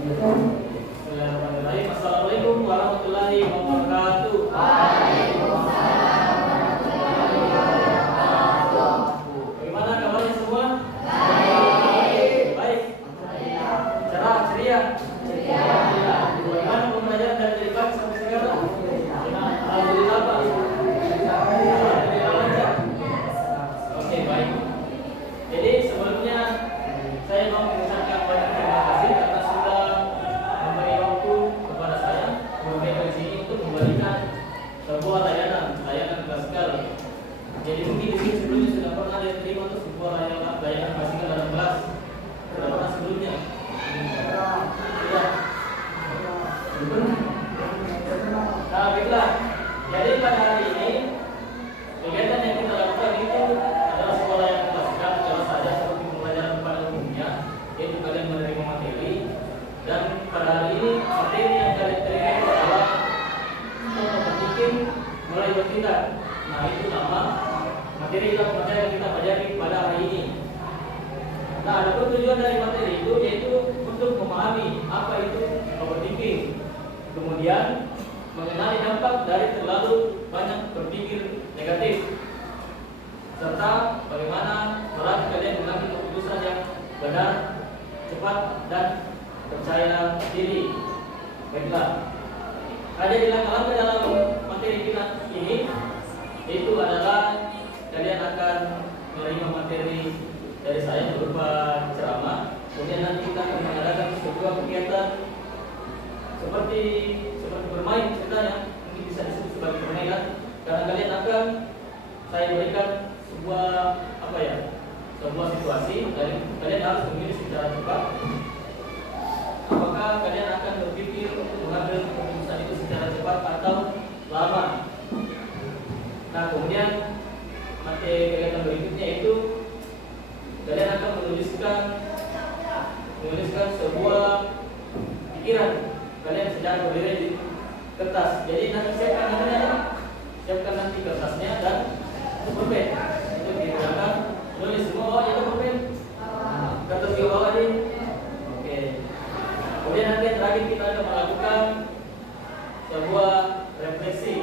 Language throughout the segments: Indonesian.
Bismillahirrahmanirrahim. Assalamualaikum warahmatullahi wabarakatuh. Waalaikumsalam warahmatullahi wabarakatuh. Bagaimana kabarnya semua? Baik. Baik. Cerah, ceria. Ceria. Bagaimana pembelajaran dari pagi sampai sekarang? Alhamdulillah Pak. Alhamdulillah lancar. Oke, baik. Jadi sebelumnya saya mau mengucapkan banyak terima kasih karena sudah memberi waktu kepada saya bermain di sini untuk memberikan sebuah layanan klasikal. Jadi mungkin di sini sebelumnya sudah pernah ada yang terima untuk sebuah layanan klasikal dalam kelas. Sudah pernah sebelumnya. Sudah. Nah, baiklah. Jadi pada hari ini kegiatan yang kita lakukan itu adalah sebuah layanan klasikal, kalau saja seperti pembelajaran pada umumnya, yaitu kalian menerima materi. Dan pada hari ini materi yang kalian terima itu adalah mempertikin mulai bertindak. Nah, itu nama materi yang kita pelajari pada hari ini. Nah, ada tujuan dari materi itu yaitu untuk memahami apa itu overthinking, kemudian mengenali dampak dari terlalu banyak berpikir negatif, serta bagaimana melatih kalian mengambil keputusan yang benar, cepat, dan percaya diri. Baiklah, ada di langkah-langkah dalam materi kita ini, itu adalah kalian akan menerima materi dari saya berupa ceramah. Kemudian nanti kita akan mengadakan sebuah kegiatan seperti bermain ceritanya, mungkin bisa disebut sebagai permainan, karena kalian akan saya berikan sebuah situasi dan kalian harus memilih secara cepat apakah kalian akan berpikir untuk mengambil keputusan itu secara cepat atau lama. Nah, kemudian materi kegiatan berikutnya itu kalian akan menuliskan sebuah pikiran kalian secara berdiri di kertas. Jadi nanti siapkan nanti kertasnya dan pulpen. Itu di belakang tulis semua bawa itu pulpen. Kertas juga bawa di. Oke. Kemudian nanti yang terakhir kita akan melakukan sebuah refleksi.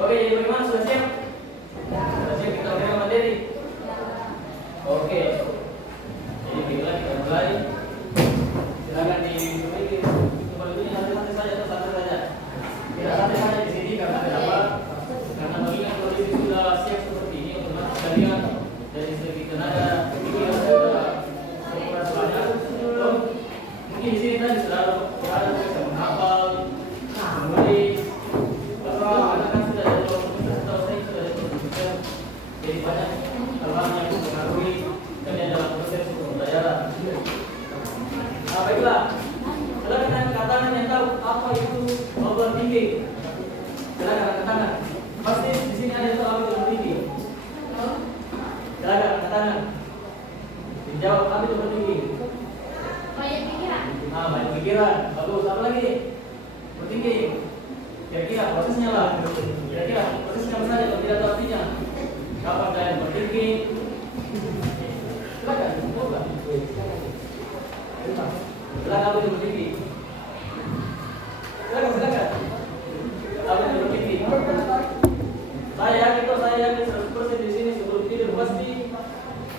Oke, jadi bagaimana, sudah siap? Sudah siap kita mulai materi. Oke. Jadi kita mulai. Silakan diikuti. Sebelumnya santai saja atau santai saja. Tidak santai saja di sini karena kenapa? Karena mengingat kondisi sudah siap seperti ini, otomatis kalian dari segi tenaga pikiran sudah sempurna banyak. Mungkin di sini tadi sudah ada bisa menghafal, menulis, karena kan sudah ada tahu saya sudah ada komputer. Jadi banyak hal-hal yang mempengaruhi kalian dalam proses pembelajaran. Nah, baiklah. Silakan angkat tangan yang tahu apa itu overthinking. Silakan angkat tangan. Pasti di sini ada yang tahu apa itu overthinking. Silakan angkat tangan. Dijawab apa itu overthinking. Banyak pikiran. Nah, banyak pikiran. Bagus. Apa lagi? Overthinking. Kira-kira prosesnya lah. Kira-kira prosesnya apa saja kalau tidak tahu artinya. Kapan kalian overthinking? Silakan. Silakan apa itu overthinking. Silakan. Apa yang berpikir? Saya yakin 100% di sini sebelum tidur pasti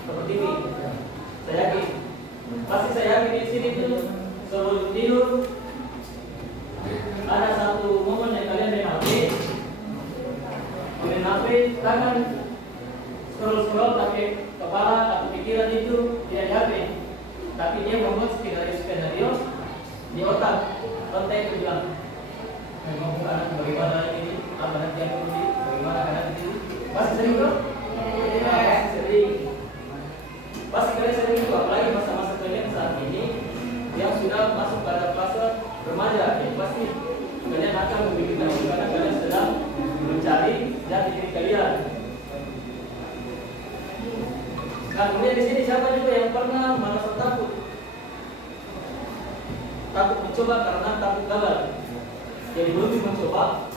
berpikir. Saya yakin. Pasti saya yakin di sini itu sebelum tidur ada satu momen yang kalian main HP, tangan scroll pakai kepala atau pikiran itu tidak di HP, tapi dia membuat skenario di otak itu bilang mau buka bagaimana ini, apa nanti yang perlu bagaimana nanti. Pasti sering bro? Pasti sering. Pasti kalian sering itu, apalagi masa-masa kalian saat ini yang sudah masuk pada fase remaja, ya pasti kalian akan memikirkan bagaimana kalian sedang mencari jati diri kalian. Nah, kemudian di sini siapa juga yang pernah merasa takut mencoba karena takut gagal. Jadi belum mencoba,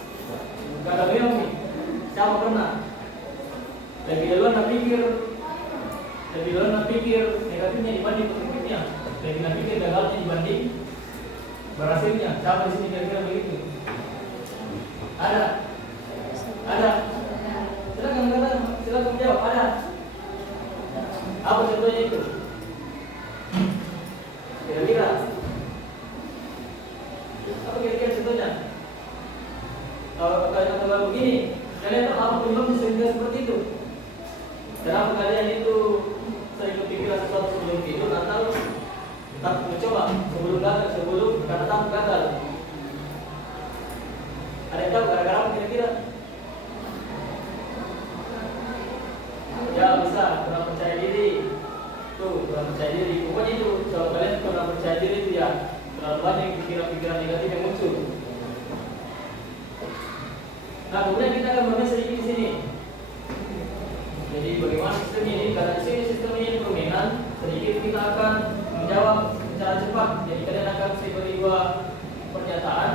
gagal memang nih. Siapa pernah? Lebih duluan pikir negatifnya dibanding positifnya. Lebih pikir gagalnya dibanding berhasilnya. Siapa di sini kira-kira begitu? Ada? Ada? Silakan katakan, silakan jawab. Ada? Apa contohnya itu? Kira-kira? Apa kira-kira contohnya? Kalau begini, kalian tahu apa penyebabnya sehingga seperti itu? Kenapa kalian itu sering kepikiran sesuatu sebelum tidur atau tak mencoba sebelum kata tak gagal? Ada yang tahu gara-gara apa kira-kira? Ya bisa, kurang percaya diri. Tuh, kurang percaya diri. Pokoknya itu, kalau kalian kurang percaya diri itu ya terlalu banyak pikiran-pikiran negatif yang muncul. Nah, kemudian kita akan bahas sedikit di sini. Jadi bagaimana sistem ini? Karena di sini sistem ini permainan, sedikit kita akan menjawab secara cepat. Jadi kalian akan saya beri 2 pernyataan.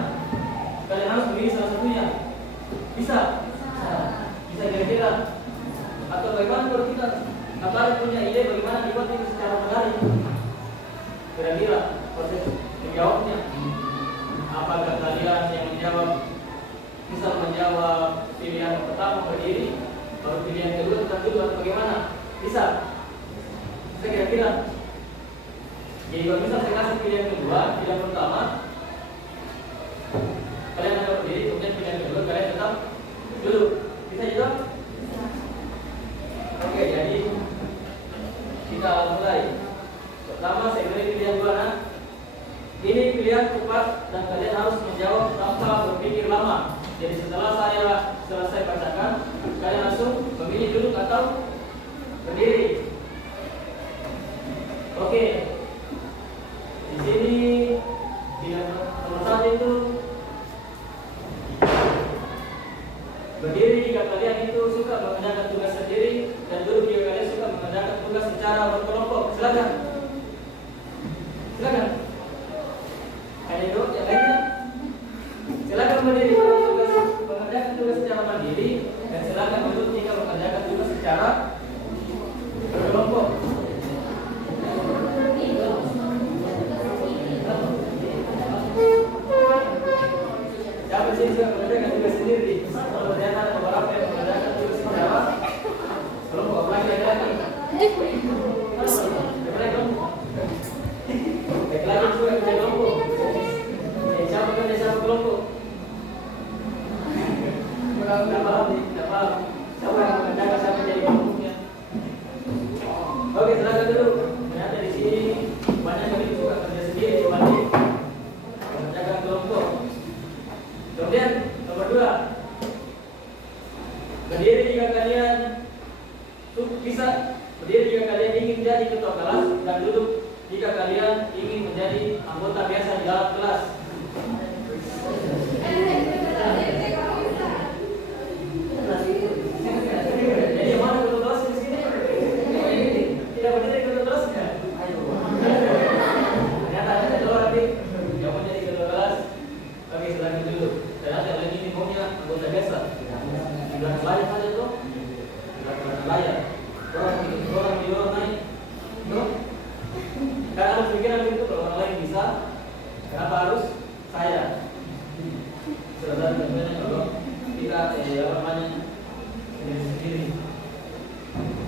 Kalian harus memilih salah satunya. Bisa? Bisa kira-kira? Atau bagaimana kalau kita kalian punya ide bagaimana dibuat itu secara menarik? Kira-kira proses menjawabnya? Apakah kalian yang menjawab bisa menjawab pilihan pertama berdiri, baru pilihan kedua tetap dulu atau bagaimana? Bisa? Bisa kira-kira? Jadi kalau bisa saya kasih pilihan kedua, pilihan pertama kalian akan berdiri, kemudian pilihan kedua kalian tetap duduk. Bisa juga? Oke, jadi kita mulai. Pertama saya beri pilihan 2 nah. Ini pilihan cepat dan kalian harus menjawab tanpa berpikir lama. Jadi setelah saya selesai bacakan, kalian langsung memilih duduk atau berdiri. Oke. Di sini pilihan nomor 1 itu berdiri jika kalian itu suka mengerjakan tugas sendiri, dan duduk jika kalian suka mengerjakan tugas secara berkelompok. Silakan. Silakan. Ada jawab yang lainnya? Silakan berdiri jika mengerjakan tugas secara mandiri, dan silakan duduk jika mengerjakan tugas secara berkelompok. Siapa sih yang mengerjakan tugas sendiri? Kalau ternyata ada beberapa yang mengerjakan tugas secara kelompok, apalagi laki-laki. Laki-laki juga kerja kelompok. Siapa kerja siapa kelompok? Tidak paham. Siapa yang mengerjakan siapa jadi kelompoknya? Oke, silakan dulu. Ternyata di sini banyak yang suka kerja sendiri dibanding mengerjakan kelompok. Kemudian nomor 2, berdiri jika kalian bisa berdiri jika kalian ingin menjadi ketua kelas, dan duduk jika kalian ingin menjadi anggota biasa di dalam kelas. Jadi yang mana ketua kelas di sini? Tidak berdiri ketua kelas enggak? Ternyata ada 2 orang yang mau jadi ketua kelas. Oke, silakan dulu. Ternyata yang ini maunya anggota biasa. Di belakang layar saja tuh. Di belakang layar. Orang di luar naik. No? Karena harus pikiran begitu, kalau orang lain bisa, kenapa harus saya? Saudara tentunya kalau kita sendiri.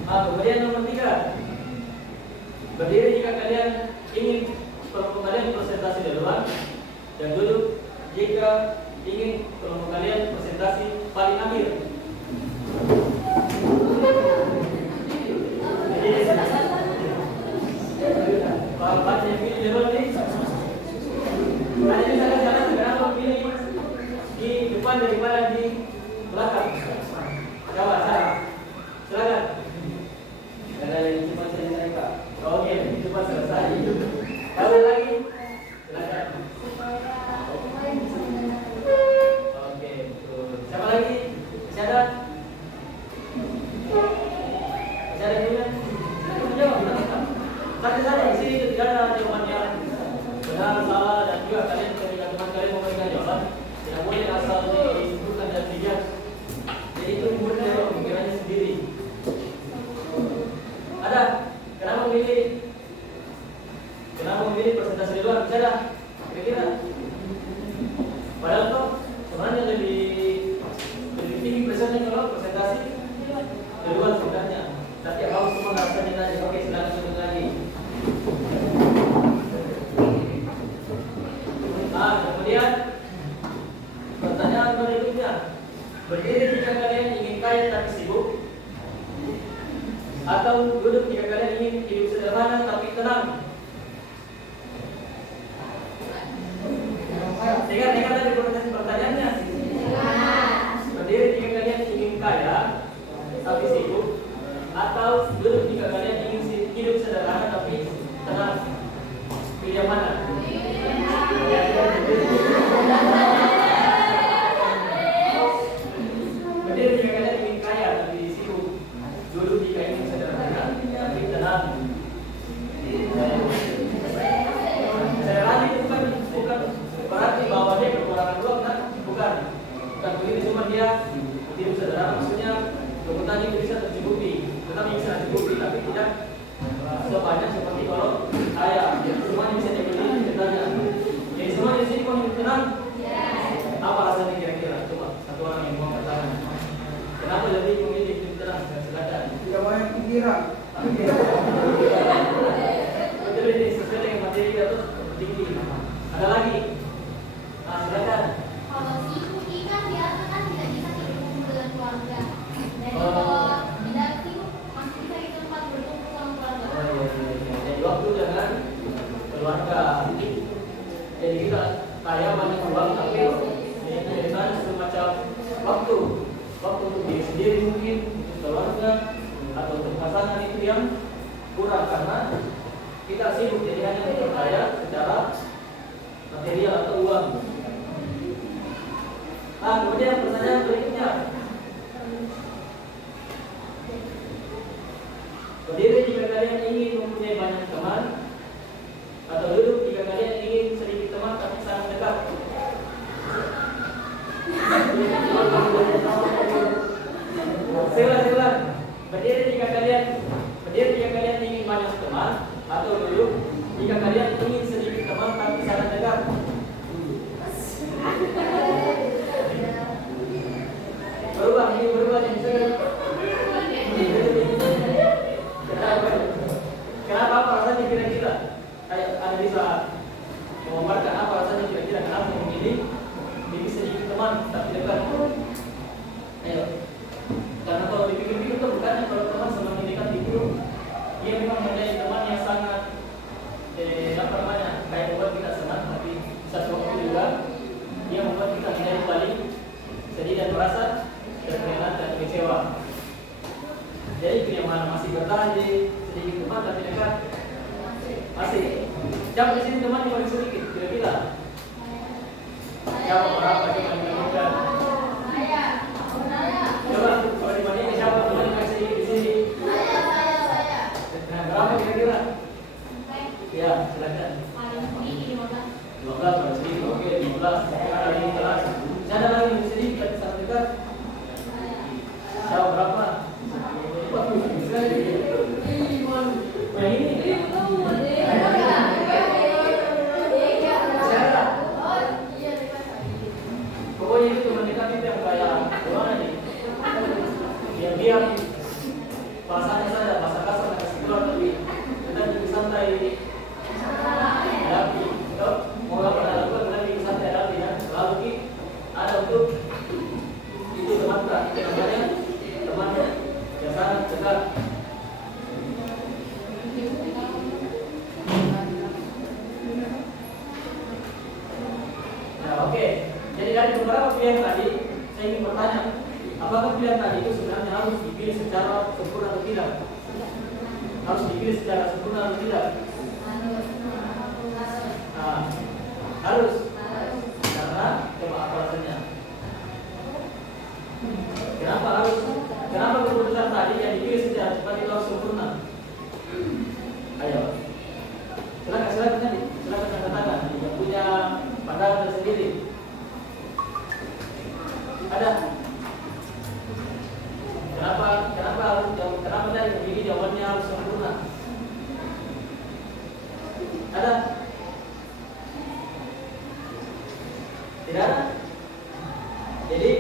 Kemudian nomor 3, berdiri jika kalian ingin kelompok kalian presentasi duluan, dan duduk jika ingin kelompok kalian presentasi paling akhir. Kalau baca yang pilih duluan nih, ada misalkan jalan kenapa pilih di depan daripada di belakang? Jawab saya. Silakan. Ada yang cepat selesai Pak. Oke, cepat selesai. Ada lagi? Silakan. Oke, betul. Siapa lagi? Masih ada? Masih ada juga? Jawab. Tadi saja di sini tidak ada jawaban yang benar, salah, dan juga kalian ketika teman kalian memberikan jawaban tidak boleh asal disebutkan dan tidak. Jadi itu dibuat dari pemikirannya sendiri. Ada? Kenapa memilih presentasi di luar? Bisa ada? Kira-kira? kalian ingin hidup sederhana tapi tenang? Dengar tadi pertanyaannya. Berdiri jika kalian ingin kaya tapi sibuk, atau duduk jika kalian ingin hidup sederhana tapi tenang? Pilih yang mana? Berdiri jika kalian ingin kaya tapi sibuk, duduk jika ingin sederhana tapi tenang. Sederhana itu bukan berarti bahwa dia kekurangan uang, kan? Bukan begitu, cuma dia hidup sederhana, maksudnya kebutuhan itu bisa tercukupi, tetapi bisa tercukupi, tapi tidak sebanyak seperti kalau kaya, semuanya bisa dibeli ceritanya. Jadi semua di sini mau hidup tenang? Apa rasanya kira-kira? Coba satu orang yang mau katakan. Kenapa jadi memilih hidup tenang? Silakan. Tidak banyak pikiran. Betul, ini sesuai dengan materi kita tuh tinggi. Ada lagi? Nah, silakan. Kalau sibuk ini kan biasa kan tidak bisa berkumpul dengan keluarga. Jadi kalau tidak sibuk masih bisa di tempat berkumpul sama keluarga. Jadi waktu dengan keluarga. Jadi kita kaya banyak uang, tapi ini ceritanya semacam waktu untuk diri sendiri mungkin, untuk keluarga atau untuk pasangan itu yang kurang karena kita sibuk jadi hanya untuk kaya secara material atau uang. Nah, kemudian pertanyaan berikutnya. Berdiri jika kalian ingin mempunyai banyak teman, atau duduk jika kalian ingin sedikit teman tapi sangat dekat. Silakan. Berdiri jika kalian ingin banyak teman, atau duduk jika kalian ingin sedikit teman tapi sangat dekat. Berubah yang Kenapa? Apa rasanya kira-kira? Kayak Anda bisa memaparkan apa rasanya kira-kira kenapa memilih sedikit teman tapi dekat? Ayo. Karena kalau dipikir-pikir itu bukannya kalau teman semakin dekat itu dia memang menjadi teman yang sangat kayak membuat kita senang, tapi satu waktu juga dia membuat kita menjadi paling sedih dan merasa terkhianat dan kecewa. Jadi itu yang mana masih bertahan di sedikit teman tapi dekat? Masih. Siapa di sini teman yang paling sedikit? Kira-kira? Siapa berapa yang paling dekat? Coba kalau dibandingkan siapa teman yang paling sedikit di sini? Nah, berapa kira-kira? Ya, silakan. 15 paling sedikit. Oke, 15. Ada lagi kelas. Ada lagi yang sedikit tapi sangat dekat. Siapa berapa? Yang ini pokoknya itu mendekati itu yang kayak gimana nih? Yang diam bahasanya saja, bahasa kasar dan kasih keluar, tapi kita juga santai hadapi. Mau apa dalam juga kita juga santai hadapi ya. Selalu ada untuk itu teman kita, itu namanya teman yang sangat dekat. Oke, jadi dari beberapa pilihan tadi, saya ingin bertanya, apakah pilihan tadi itu sebenarnya harus dipilih secara sempurna atau tidak? Harus dipilih secara sempurna atau tidak? Nah, harus. Karena, coba apa alasannya? Kenapa harus? Kenapa keputusan tadi yang dipilih secara cepat itu harus sempurna? Ayo, silakan tadi, silakan katakan yang punya pandangan tersendiri. Ada? Kenapa tadi begini jawabannya harus sempurna? Ada? Tidak ada? Jadi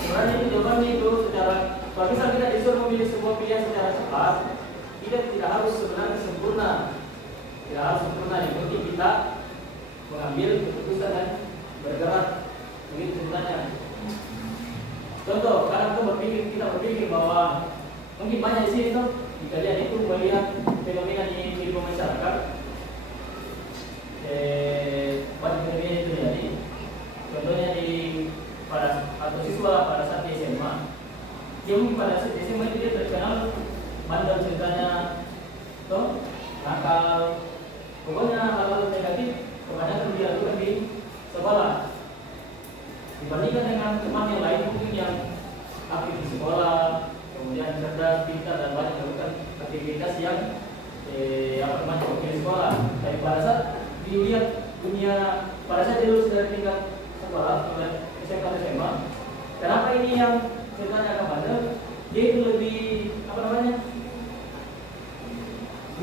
sebenarnya itu jawabannya itu secara, kalau misal kita disuruh memilih sebuah pilihan secara cepat, tidak harus sebenarnya sempurna. Tidak harus sempurna, yang penting kita mengambil keputusan dan bergerak. Begitu sebenarnya. Contoh, kadang kita berpikir bahwa mungkin banyak di sini tuh kalian itu melihat fenomena di kehidupan masyarakat, banyak fenomena itu terjadi. Contohnya di pada atau siswa pada saat di SMA, dia mungkin pada saat SMA itu dia terkenal bandel ceritanya, toh nakal, pokoknya hal-hal negatif kebanyakan dia lakukan di sekolah. Dibandingkan dengan teman yang lain mungkin yang aktif di sekolah, kemudian cerdas, pintar dan banyak melakukan aktivitas yang di sekolah. Tapi pada saat dilihat dunia, pada saat dia lulus dari tingkat sekolah, SMK SMA, kenapa ini yang ceritanya agak bandel? Dia itu lebih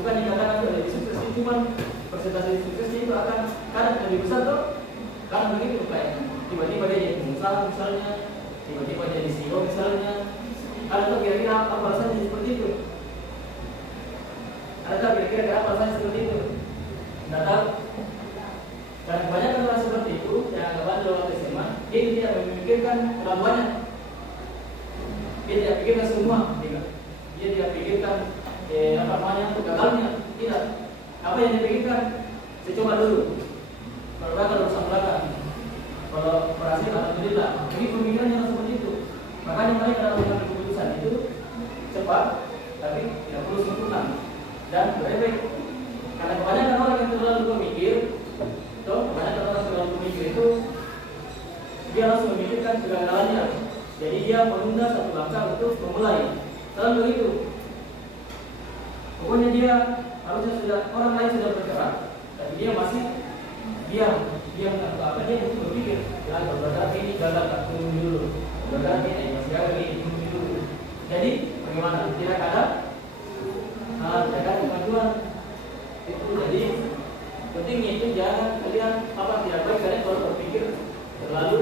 bukan dikatakan itu lebih sukses, cuma persentase suksesnya itu akan kadang lebih besar tuh, kadang begitu kayak tiba-tiba dia jadi pengusaha misalnya, tiba-tiba jadi CEO misalnya. Ada kira-kira apa alasannya seperti itu? Ada kira-kira apa alasannya seperti itu? Tidak tahu. Dan kebanyakan orang seperti itu yang agak bandel waktu SMA, dia tidak memikirkan terlalu banyak. Dia tidak pikirkan semua, dia tidak pikirkan gagalnya, tidak. Apa yang dipikirkan? Saya coba dulu. Kalau gagal urusan belakang. Kalau berhasil alhamdulillah. Jadi pemikirannya seperti itu. Makanya mereka dalam mengambil keputusan itu cepat, tapi tidak perlu sempurna dan berefek. Karena kebanyakan orang yang terlalu pemikir, kebanyakan orang terlalu pemikir itu dia langsung memikirkan kegagalannya. Jadi dia menunda satu langkah untuk memulai. Selalu begitu. Pokoknya dia harusnya sudah orang lain sudah bergerak, tapi dia masih diam apa dia mungkin berpikir, ya kalau bergerak ini gagal tak tunggu dulu, bergerak ini masih gagal ini tunggu dulu. Jadi bagaimana? Tidak ada kemajuan itu. Jadi pentingnya itu jangan kalian tidak baik kalian kalau berpikir terlalu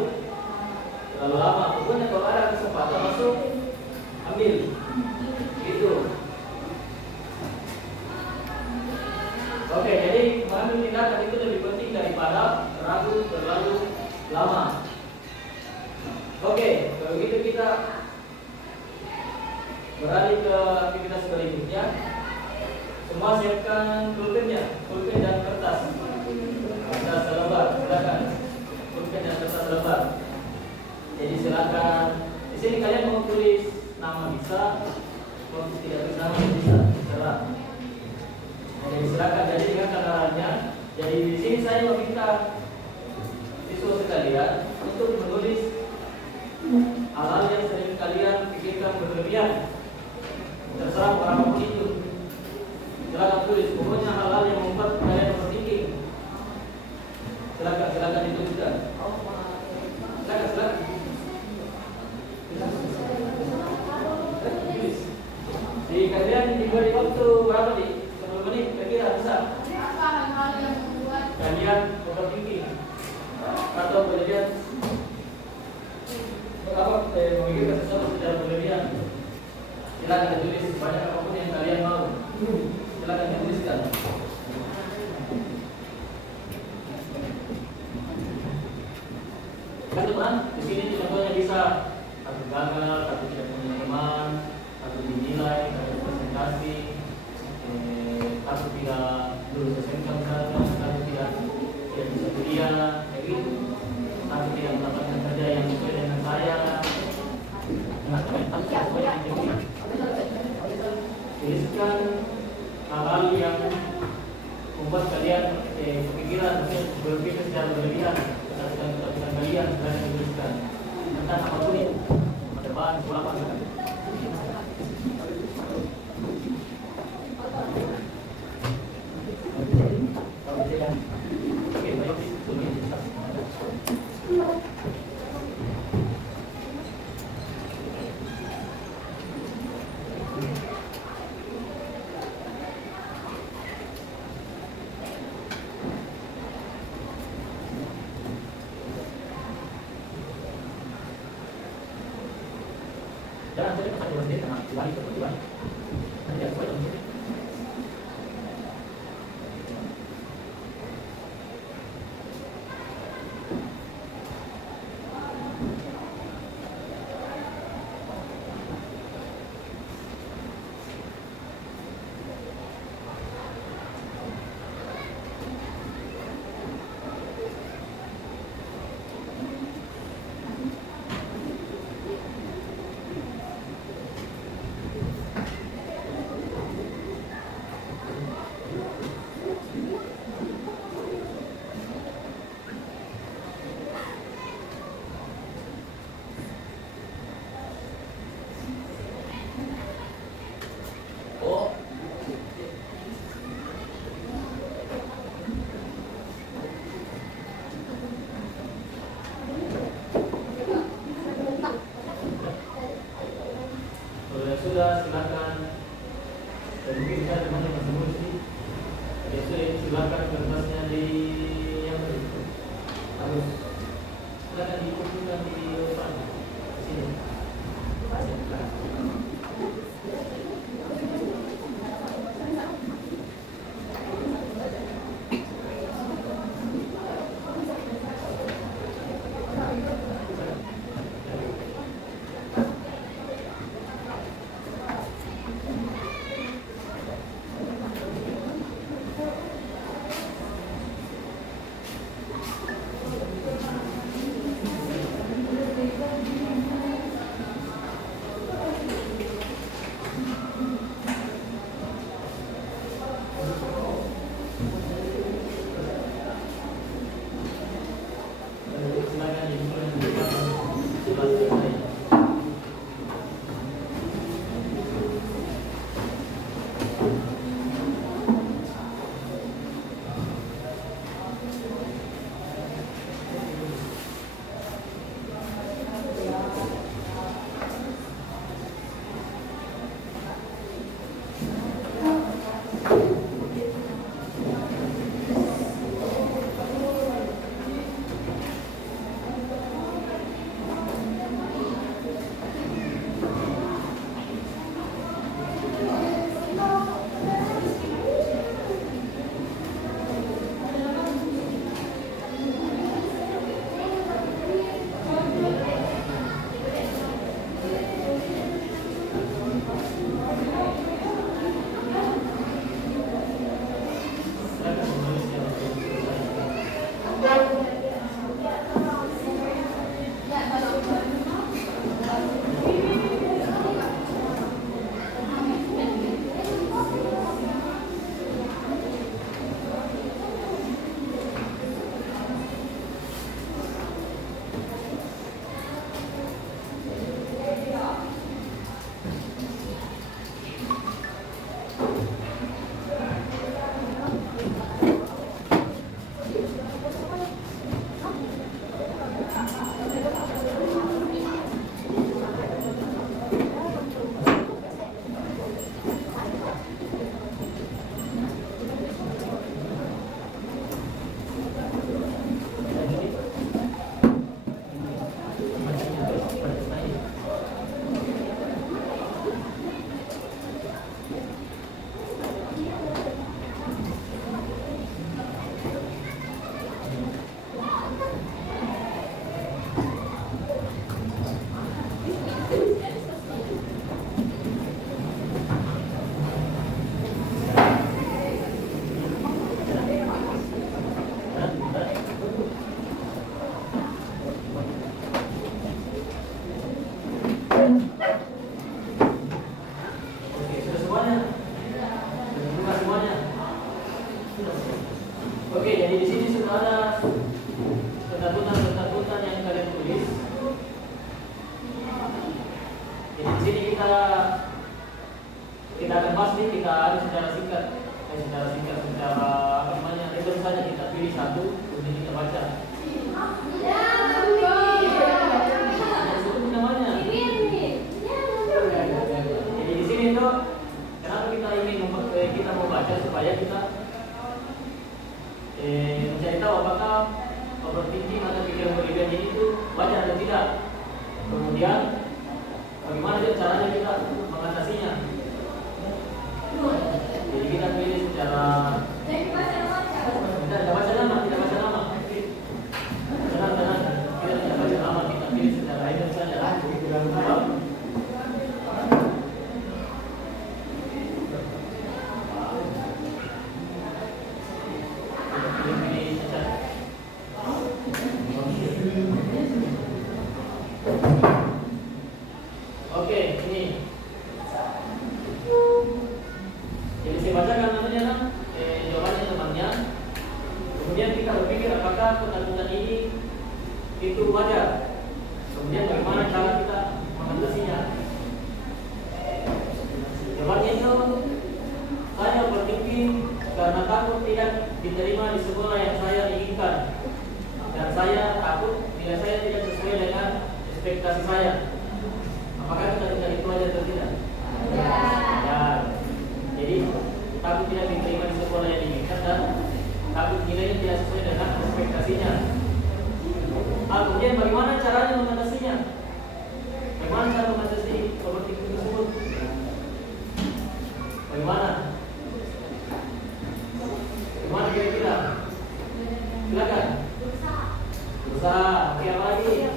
lama. Pokoknya kalau ada kesempatan masuk ambil itu. Oke, jadi mengambil tindakan itu lebih penting daripada ragu terlalu lama. Oke, kalau gitu kita beralih ke aktivitas berikutnya. Semua siapkan pulpen dan kertas. Kertas selembar, silakan. Pulpen dan kertas selembar. Jadi silakan. Di sini kalian mau tulis nama bisa, mau tidak tulis nama bisa, terserah. Jadi silakan. Jadi dengan kendaranya. Jadi di sini saya meminta siswa sekalian untuk menulis hal-hal yang sering kalian pikirkan berlebihan. Terserah orang apapun itu. Silakan tulis. Pokoknya hal-hal yang membuat kalian overthinking. Silakan dituliskan. Silakan. Di kalian diberi waktu berapa nih? 10 menit kira-kira bisa. Apa hal-hal yang membuat Kalian overthinking atau berlebihan? Memikirkan sesuatu secara berlebihan. Silakan ditulis banyak apapun yang kalian mau. Silakan dituliskan. Teman, di sini contohnya bisa satu gagal, satu tidak punya teman, satu dinilai, satu presentasi, satu tidak lulus SMK misalnya, satu tidak bisa kuliah, kayak gitu, satu tidak mendapatkan kerja yang sesuai dengan saya. Tuliskan hal-hal yang membuat kalian kepikiran, mungkin berpikir secara berlebihan. Ketakutan kalian sedang dituliskan tentang apapun itu, depan, apa jangan jadi pasal dua sendiri karena diwali kebetulan nanti tidak sesuai dengan sini. Oke, jadi di sini sudah ada ketakutan yang kalian tulis. Jadi di sini kita akan bahas nih, kita ada secara singkat, secara apa namanya, itu saja kita pilih satu, kemudian kita baca. Sebut namanya. Jadi di sini tuh, kenapa kita ingin kita mau baca supaya kita mencari tahu apakah overthinking atau pikiran berlebihan ini itu wajar atau tidak. Kemudian bagaimana caranya kita mengatasinya. Jadi kita pilih secara tidak baca nama. Tenang. Kita tidak baca nama, kita pilih secara ini saja. Oke, ini. Jadi saya bacakan namanya, jawabannya temannya. Kemudian kita berpikir apakah ketakutan ini itu wajar. Kemudian bagaimana cara kita mengatasinya. Jawabannya itu, saya overthinking karena takut tidak diterima di sekolah yang saya inginkan, dan saya takut bila saya tidak sesuai dengan ekspektasi saya. Apakah ketakutan itu wajar atau tidak? Ya. Jadi takut tidak diterima di sekolah yang diinginkan dan takut nilainya tidak sesuai dengan ekspektasinya. Kemudian bagaimana caranya mengatasinya? Bagaimana cara mengatasi overthinking tersebut? Bagaimana kira-kira? Silakan. Berusaha. Oke, apa lagi?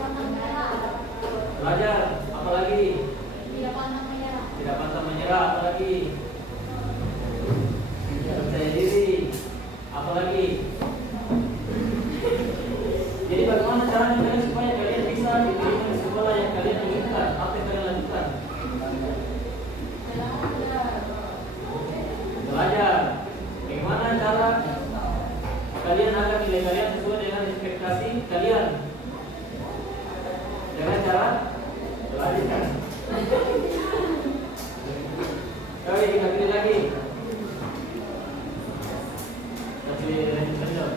Belajar. Apa lagi? Tidak pantang menyerah. Apa lagi? Percaya diri. Apa lagi? Jadi bagaimana caranya kalian supaya kalian bisa diterima di sekolah yang kalian inginkan? Apa yang kalian lakukan? Belajar. Bagaimana cara kalian agar nilai kalian sesuai dengan ekspektasi kalian? Dengan cara belajar. Oke, kita pilih lagi. Tapi benar.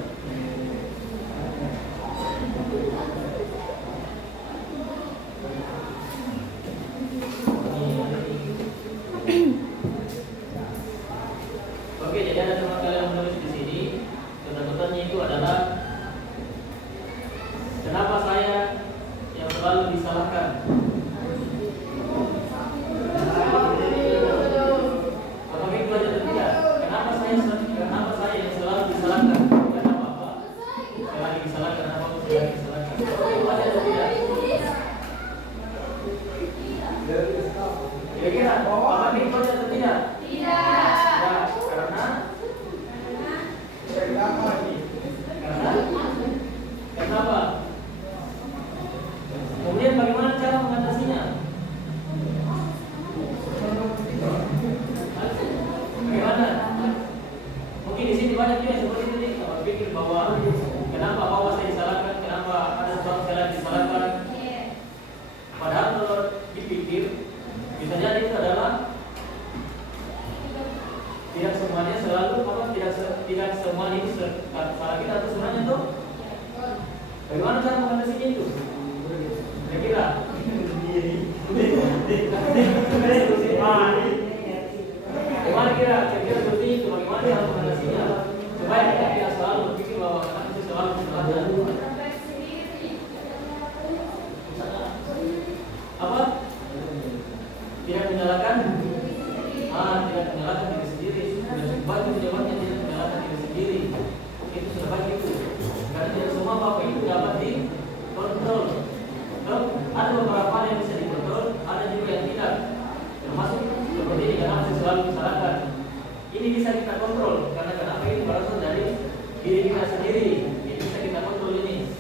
Oke, jadi ada teman kalian menulis di sini. Ketakutannya itu adalah kenapa saya yang selalu disalahkan. Apakah itu wajar atau tidak? Kenapa saya yang selalu disalahkan? Kenapa apa? Saya lagi disalahkan, kenapa aku lagi disalahkan? Apakah itu wajar atau tidak? Kira-kira, apakah itu wajar atau tidak? Ya, kenapa? Kemudian bagaimana cara mengatasinya? Bagaimana? Mungkin di sini banyak juga seperti itu nih. Kalau pikir bahwa kenapa saya disalahkan, kenapa ada sesuatu saya disalahkan. Padahal kalau dipikir, bisa jadi itu adalah tidak semuanya selalu tidak semuanya itu salah kita atau sebenarnya tuh. Bagaimana cara mengatasinya itu? Kira-kira bagaimana kira-kira seperti itu? Bagaimana cara mengatasinya supaya kita tidak selalu berpikir bahwa kita selalu disalahkan? Apa? Tidak menyalahkan? Tidak menyalahkan diri sendiri. Sudah baik jawabannya, tidak menyalahkan diri sendiri. Itu sudah baik itu. Karena tidak semua apa itu dapat dikontrol. Ada beberapa hal yang bisa dikontrol, ada juga yang tidak. Termasuk seperti ini, kenapa saya selalu disalahkan. Ini bisa kita kontrol karena kenapa itu berasal dari diri kita sendiri. Ini bisa kita kontrol ini.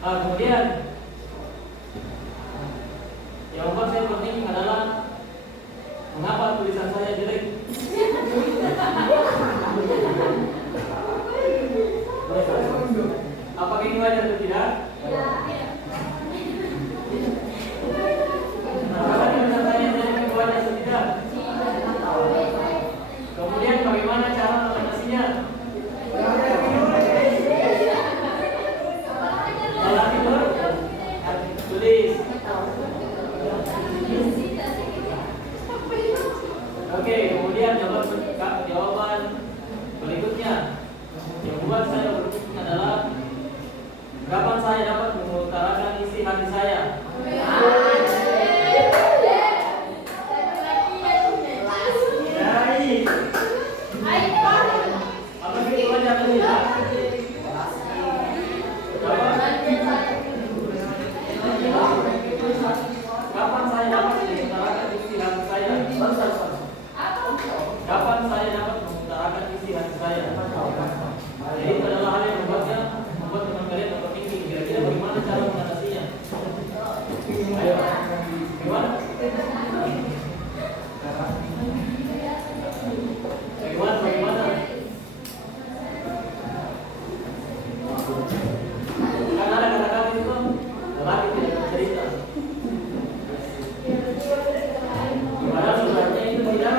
Kemudian yang membuat saya penting adalah mengapa tulisan saya jelek. Apa gitu aja tadi? Kapan saya dapat mengutarakan isi hati saya? Kapan saya dapat mengutarakan isi hati saya? Jadi itu adalah hal yang membuat teman kalian overthinking. Kira-kira bagaimana cara mengatasinya? Ayo, gimana? Bagaimana? Kan ada kata-kata itu lelaki tidak bercerita. Padahal sebenarnya itu tidak.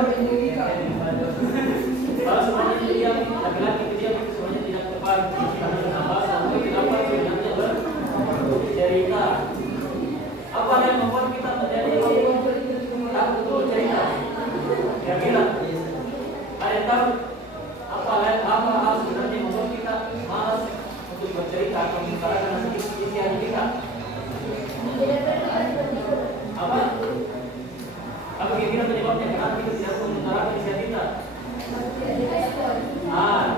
Kalau semuanya itu diam, laki-laki itu diam, itu semuanya tidak tepat. Karena kenapa? Sampai kenapa sebenarnya bercerita? Apa yang membuat kita menjadi tak betul cerita? Kira-kira ada yang tahu apa hal sebenarnya membuat kita malas untuk bercerita atau mengutarakan isi hati kita? Apa kira-kira penyebabnya kenapa kita tidak mengutarakan isi hati kita?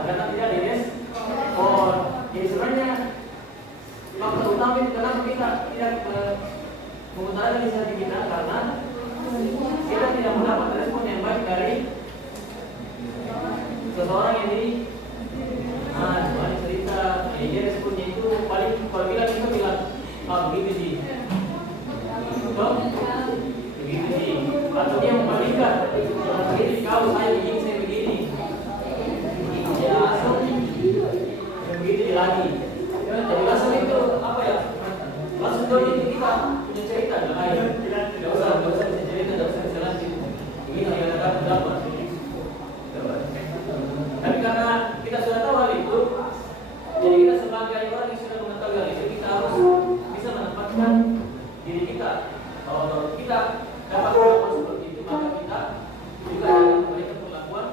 Karena tidak direspon. Jadi sebenarnya faktor utama itu kenapa kita tidak mengutarakan isi hati kita, karena kita tidak mendapat respon yang baik dari seseorang yang ini. Cuma cerita, dia responnya itu paling kalau bilang kita bilang, begitu sih, begitu sih, atau dia membandingkan, begini kau, saya begini, ya, begini lagi. Jadi langsung itu apa ya? Langsung itu kita punya cerita, tidak usah bisa cerita, tidak usah dijelaskan. Begini yang ada dapat. Tapi karena kita sudah tahu hal itu, jadi kita sebagai orang yang sudah mengetahui hal itu, kita harus bisa menempatkan diri kita. Kalau kita dapat perlakuan seperti itu, maka kita juga akan memberikan perlakuan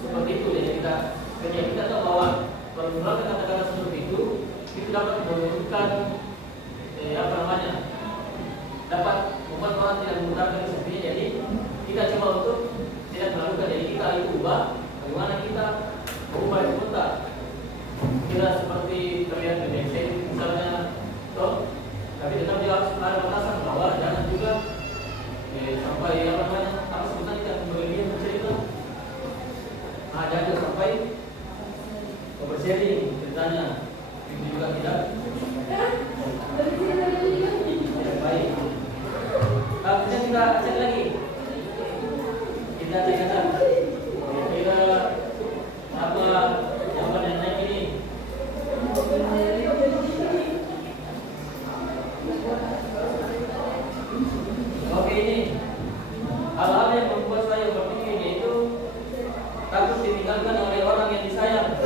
seperti itu. Jadi kita tahu bahwa kalau menggunakan kata-kata seperti itu dapat menunjukkan dapat membuat orang tidak menggunakan sepertinya. Jadi kita coba untuk tidak melakukan, jadi kita itu ubah. Bagaimana kita berubah sebentar? Kita seperti terlihat di website misalnya, tapi tetap dia harus ada batasan bahwa jangan juga sampai apa sebenarnya tidak berlebihan bercerita. Jangan sampai oversharing ceritanya, itu juga tidak baik. Kemudian kita cek lagi, kita cek kira-kira apa jawaban yang naik ini. Oke, ini hal-hal yang membuat saya berpikir, yaitu takut ditinggalkan oleh orang yang disayang.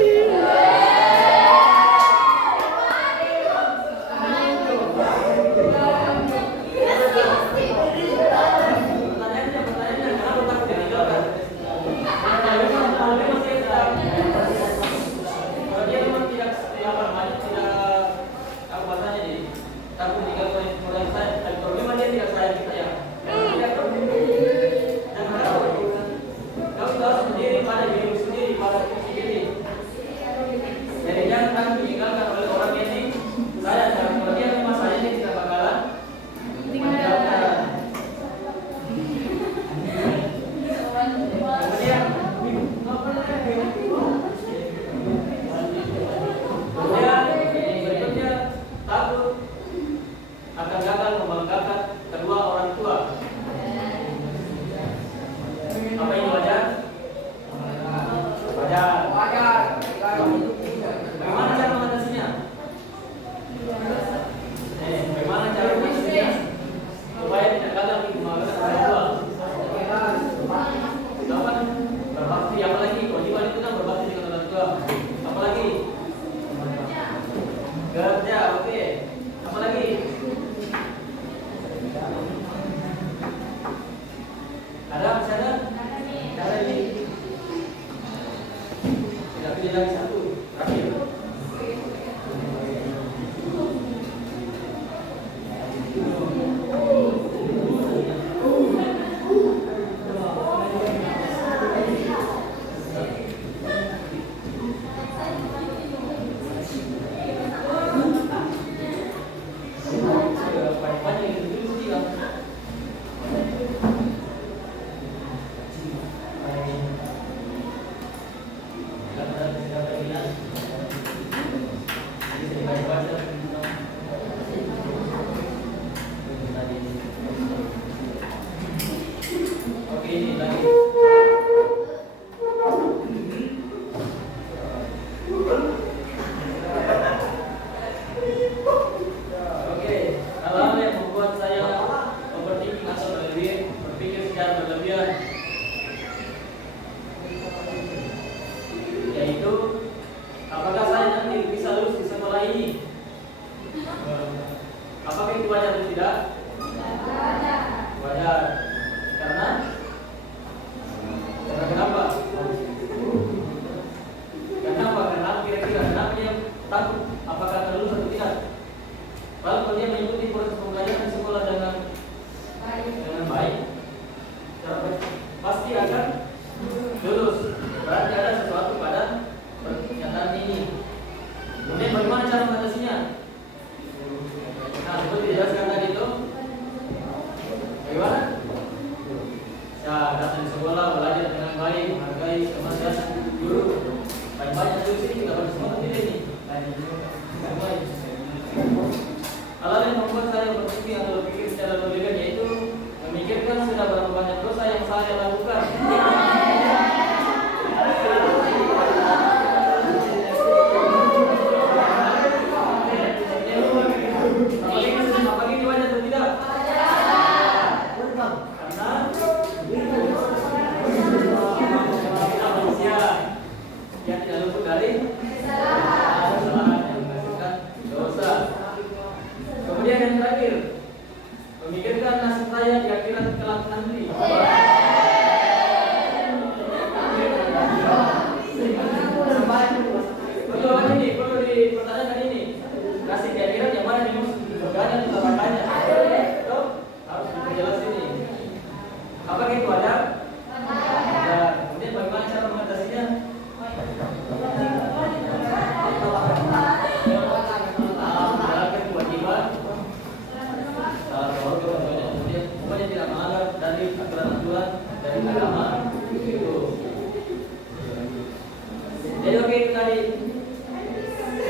Jadi oke itu tadi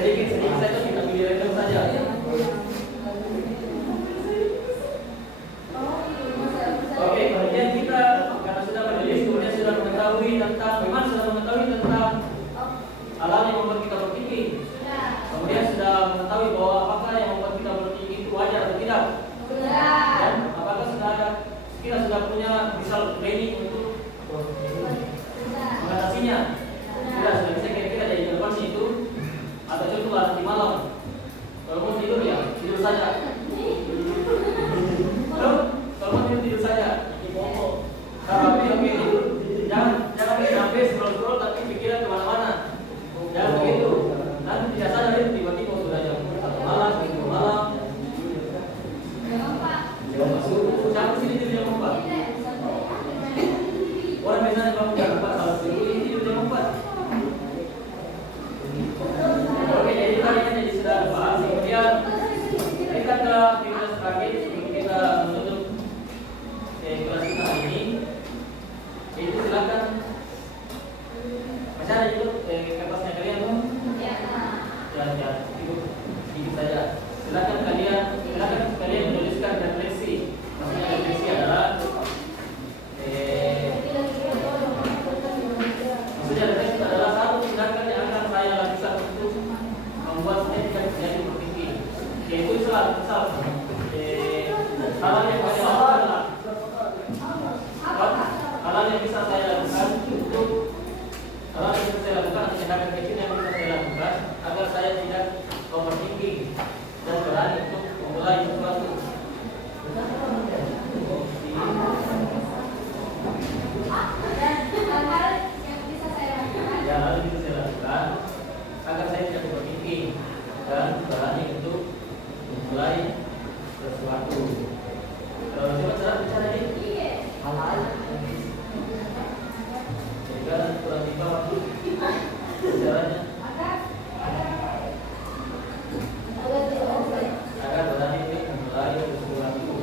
sedikit saja kita pilih random saja. Oke, kemudian kita karena sudah menulis, kemudian sudah mengetahui tentang bagaimana sudah mengetahui tentang hal yang membuat kita berpikir. Kemudian sudah mengetahui bahwa apakah yang membuat kita berpikir itu wajar atau tidak. Dan apakah kita sudah punya misal planning untuk mengatasinya. Sudah bisa kira-kira jadi jawabannya itu. Atau contohlah nanti malam kalau mau tidur ya tidur saja. Kalau mau tidur saja. Tapi tidur jangan sampai scroll tapi pikiran kemana-mana. Jangan begitu. Nanti tidak sadar itu tiba-tiba sudah jam 1 malam, 2 malam. Siapa sih tidur jam 4? Orang biasanya bangun jam 4 kalau tidur jam 4. Oke, jadi tadi kan jadi sudah bahas. Kemudian kita ke kelas terakhir sebelum kita menutup kelas kita hari ini. Itu silakan. Masih ada juga kertasnya kalian tuh? Ya, sedikit saja. Silakan kalian menuliskan refleksi. Maksudnya refleksi adalah satu tindakan yang akan saya lakukan untuk membuat saya tidak menjadi berpikir. Yaitu misal hal yang saya lakukan adalah hal yang bisa saya lakukan untuk atau tindakan kecil yang bisa saya lakukan agar saya tidak overthinking dan berani untuk memulai sesuatu. Hal yang bisa saya lakukan agar saya tidak overthinking dan berani untuk memulai sesuatu. Kalau coba cara bicara ini hal-hal dan kurang tiba waktu caranya agar berani untuk memulai sesuatu.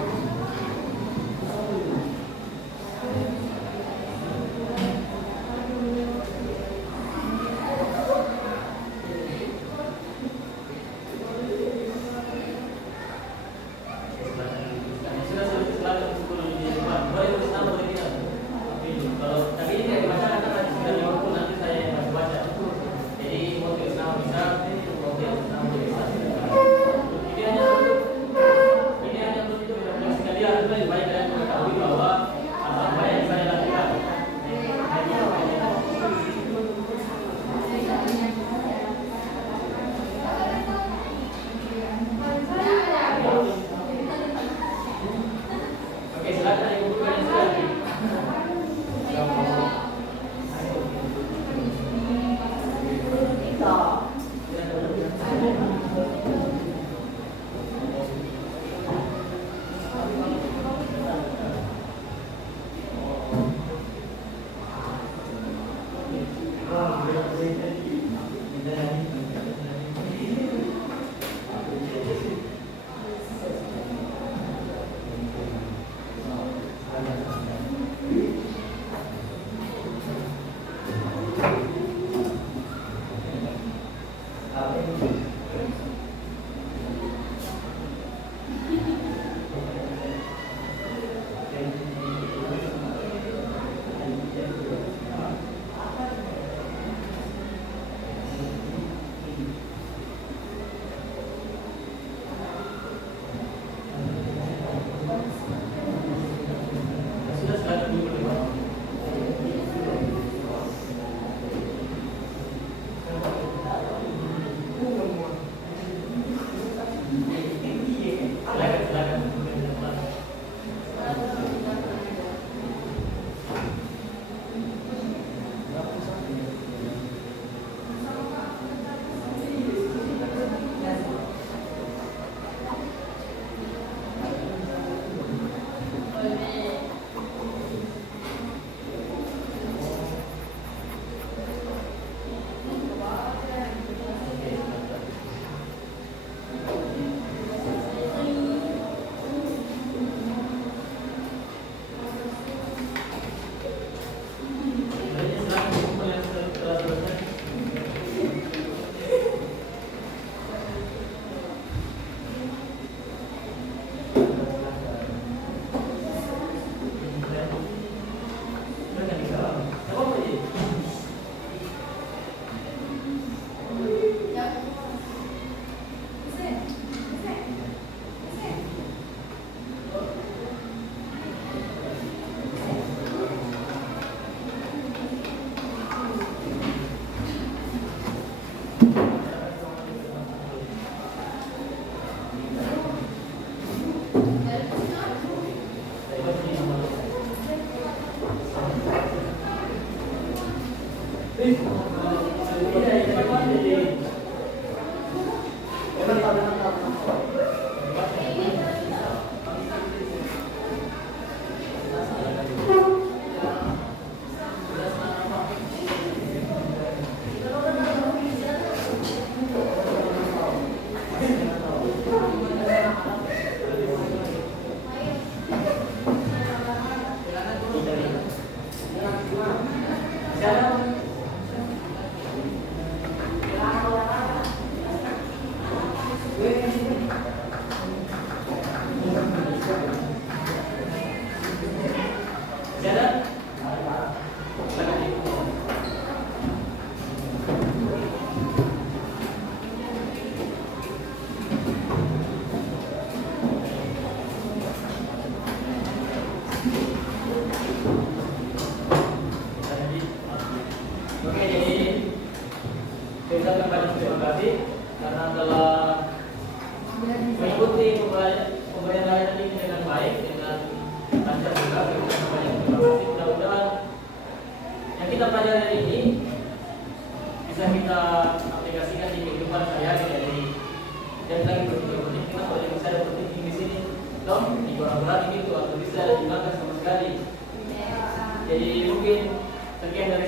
Oke, jadi kita kembali terima kasih karena telah mengikuti pemberian layanan ini dengan baik, dengan lancar juga. Kita banyak terima kasih. Mudah-mudahan yang kita pelajari hari ini bisa kita aplikasikan di kehidupan sehari-hari. Jadi dan lagi berpikir kita boleh bisa ada berpikir di sini, dong di orang-orang gitu atau bisa digunakan sama sekali. Jadi mungkin sekian dari